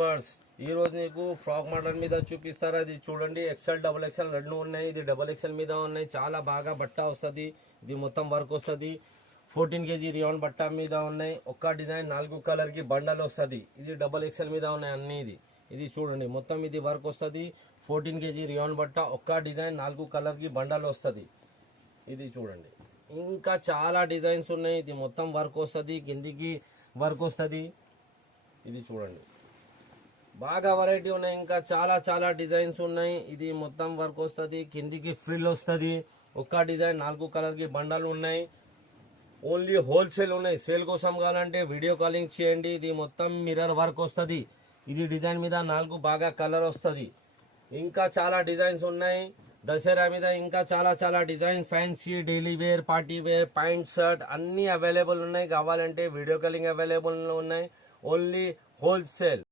Birds ఈ రోజు నీకు ఫ్రాక్ మోడల్ మీద చూపిస్తారు. అది చూడండి, ఎక్సెల్ డబుల్ ఎక్సెల్ రెండు ఉన్నాయి. ఇది డబుల్ ఎక్సెల్ మీద ఉన్నాయి. చాలా బాగా బట్ట వస్తుంది. ఇది మొత్తం వర్క్ వస్తుంది. 14 kg రియాన్ బట్ట మీద ఉన్నాయి. ఒక్క డిజైన్ 4 కలర్ కి బండల్ వస్తుంది. ఇది డబుల్ ఎక్సెల్ మీద ఉన్నాయి అన్ని. ఇది చూడండి, మొత్తం ఇది వర్క్ వస్తుంది. 14 kg రియాన్ బట్ట, ఒక్క డిజైన్ 4 కలర్ కి బండల్ వస్తుంది. ఇది చూడండి, ఇంకా చాలా డిజైన్స్ ఉన్నాయి. ఇది మొత్తం వర్క్ వస్తుంది, కిందికి వర్క్ వస్తుంది. ఇది చూడండి, బాగా వెరైటీ ఉన్నాయి. ఇంకా చాలా చాలా డిజైన్స్ ఉన్నాయి. ఇది మొత్తం వర్క్ వస్తుంది, కిందికి ఫ్రిల్ వస్తుంది. ఒక్క డిజైన్ 4 కలర్ కి బండలు ఉన్నాయి. ఓన్లీ హోల్సేల్ ఉన్నాయి. సేల్ కోసం కావాలంటే వీడియో కాలింగ్ చేయండి. ఇది మొత్తం మిర్రర్ వర్క్ వస్తుంది. ఇది డిజైన్ మీద 4 బాగా కలర్ వస్తుంది. ఇంకా చాలా డిజైన్స్ ఉన్నాయి. దసరా మీద ఇంకా చాలా చాలా design, fancy, daily wear, party wear, pant, shirt అన్ని అవైలబుల్ ఉన్నాయి. కావాలంటే వీడియో కాలింగ్ అవైలబుల్ ఉన్నాయి. Only wholesale.